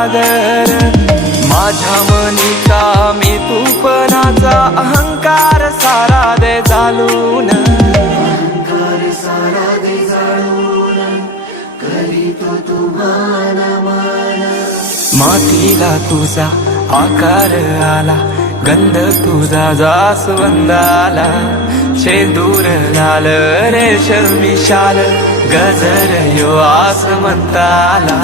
सागर माझ्या मनीचा मी तूपणाचा अहंकार सारा दे जाळून करीतो तुम्हाला मान मातीला तुझा आकार आला गंध तुझा जास्वंदाला शेंदूर लाल रेशमी शाल गजर यो आसमंताला